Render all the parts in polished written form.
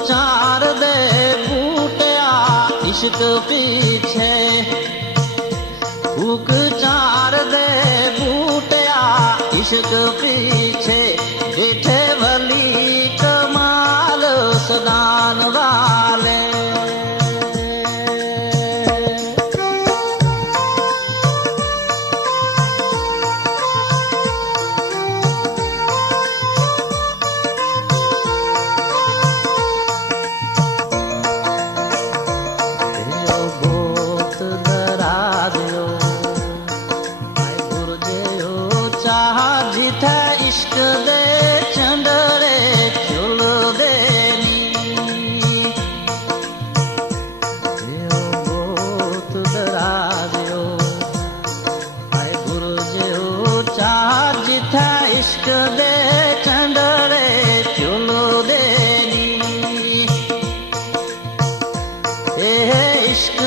चार दे बूटिया इश्क पीछे, फूक चार दे बूटिया इश्क पीछे, बैठे वली कमाल सदान वाले। इश्क दे चंदरे चुल देनी, बहुत डरा दियो आए गुरु जो चार जिथा इश्क दे चंदरे चुल देनी। ए इश्क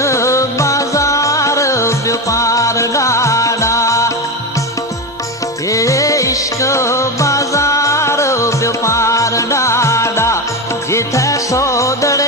बाजार व्यापार डाड़ा, इश्क बाजार व्यापार डाड़ा, जिथे सोदड़